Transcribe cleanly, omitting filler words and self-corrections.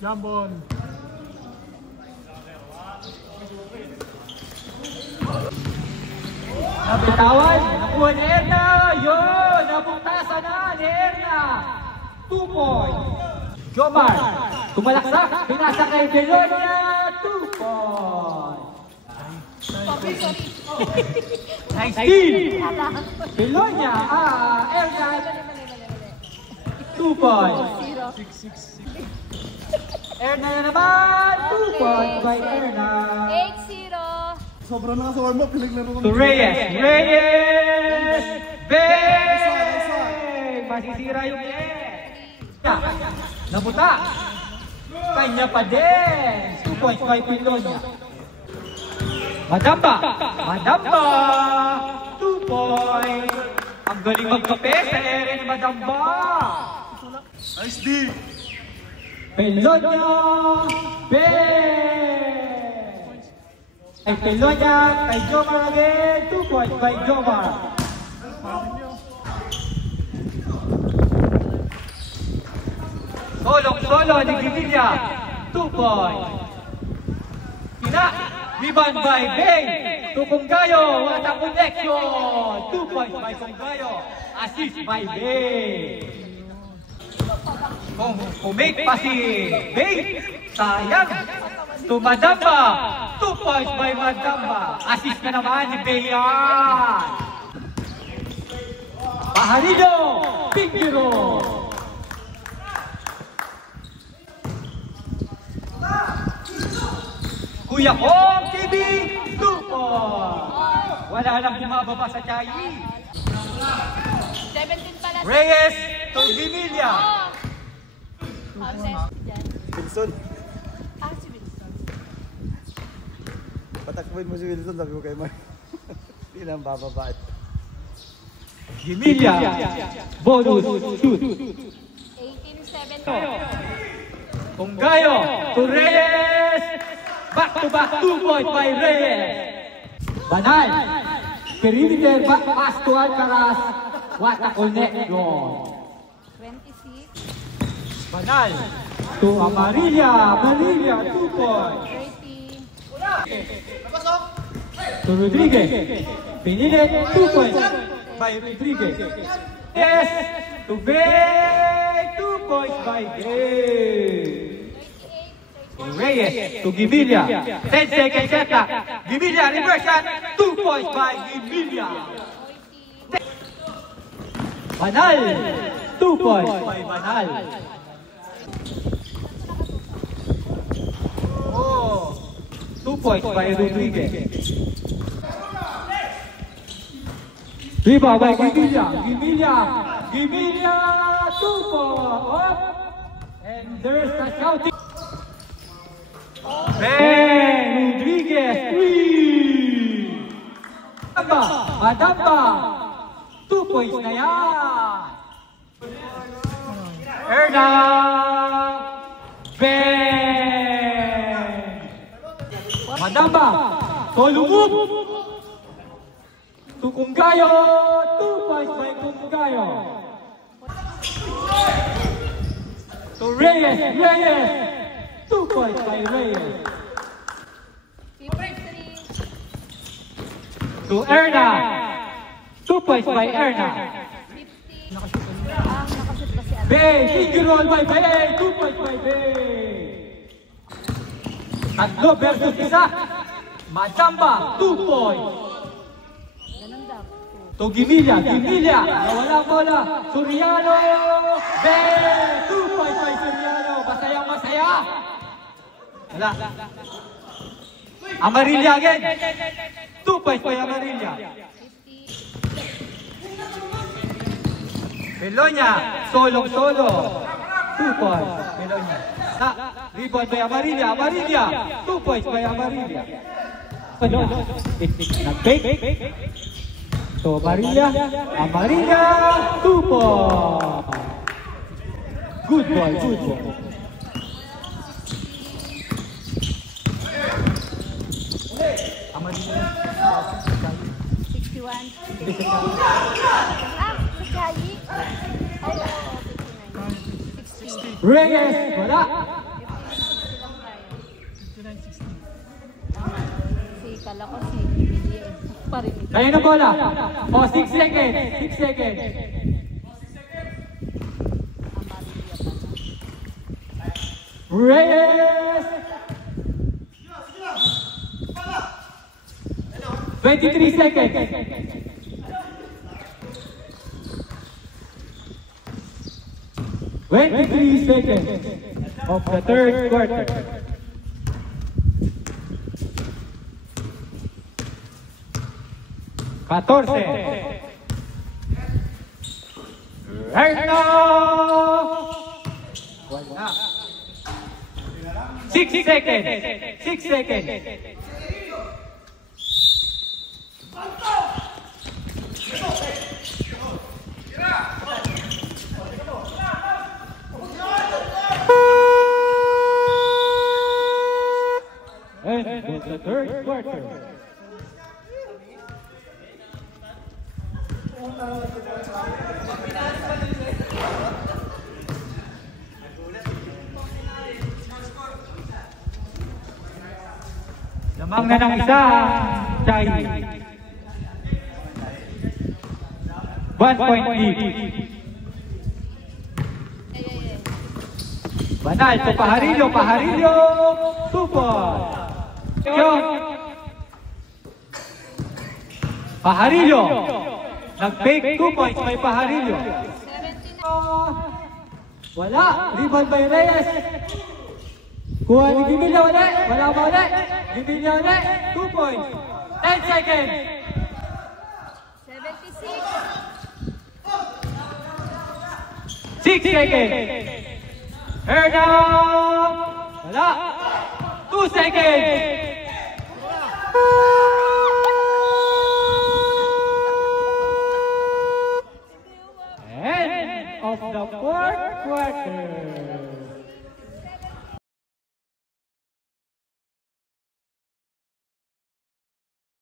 Jambon. Nabitawan, nakuha ni Erna. Yun, nabuktasan na ni Erna. 2 points. Jomar, tumalaksak, pinasa kay Belonia. 2 points. Nice team. Belonia, Erna. 2 points. 6-6. Erna na naman. 2 points by Erna. 8-0. Sobra na nga sa warm-up, pinaglaro kami. To Reyes! Reyes! Bang! Masisira yung nabuta! Kanya pa din! 2 points by Pilonia. Madamba! Madamba! 2 points! Ang galing magkape sa ere ni Madamba! Nice D! Pilonia! Bang! Kay Pilonia, kay Jomar again, 2 points by Jomar. Solo ni Gimilla, 2 points. Kina, rebound by Beng. To Kunggayo, what a connection. 2 points by Kunggayo, assist by Beng. Kumake pa si Beng, sayang. To Madamba, 2 points by Madamba. Assist na naman ni Beyan. Paharino, Pinggiro. Kuya Kong TV, 2 points. Wala nang bumababa sa Chayi. 17 pala. Reyes to Vimilia. Wilson. Si Wilson. Patakbuhin mo si Wilson, sabi ko kay Mark. Hindi lang bababa. Vimilia, bonus shoot. 18-7. Kunggayo to Reyes. Back to back, 2 points by Reyes. Banal. Perimeter back pass to Alcaraz. What a connection. 26. Banal. To Amarilla. Amarilla, 2 points. 30. To Rodriguez. Pinilit, 2 points by Rodriguez. Yes. To Bay. 2 points by Bay. Reyes to Gimilla. 10 seconds setup. Gimilla reverse shot. 2 points by Gimilla. Banal. 2 points by Banal. Oh, 2 points by Rodriguez. Rebound by Gimilla. Gimilla. Gimilla. 2 points. And there's the shouting. Ben Rodriguez, 3! Madamba! 2 points na yan! Erna! Ben! Madamba! Solo move! To Kunggayo! 2 points by Kunggayo! To Reyes! Reyes! 2 points by Reyes. 53. To Erna. 2 points by Erna. 50. Nakashoot ba si Alvin? Bay. Finger roll by Bay. 2 points by Bay. Tatlo versus isa. Madamba. 2 points. Ganun daw. To Gimilla. Gimilla. Nawala bola. Soriano. Bay. 2 points by Soriano. Masayang masaya. Wala. Amarilla again. 2 points by Amarilla. 50. Belonia, solo. 2 points. Belonia. Rebound by Amarilla. Amarilla. 2 points by Amarilla. Nag-fake. So Amarilla. Amarilla. 2 points. Good ball. Amarilla. 61. Sa Chayi? Ay, Reyes, wala. Si kala ko si Emilio. Parin ito. Kayo na bola. O, 6 seconds. 6 seconds. Reyes! 23 seconds. 23 seconds of the third quarter. Catorce. Erno! Wala. 6 seconds. 6 seconds. And was the third quarter. Lamang na ng isa, Chai. 1 point lead. Banal to Pajarillo, Pajarillo, 2 points. Pajarillo, nag-fake 2 points by Pajarillo. Wala, rebound by Reyes. Kuha ni Gimilya ulit, wala ba ulit? Gimilya ulit, 2 points. 10 seconds. 76. 6 seconds. Erna! Wala. 2 seconds. End of the fourth quarter.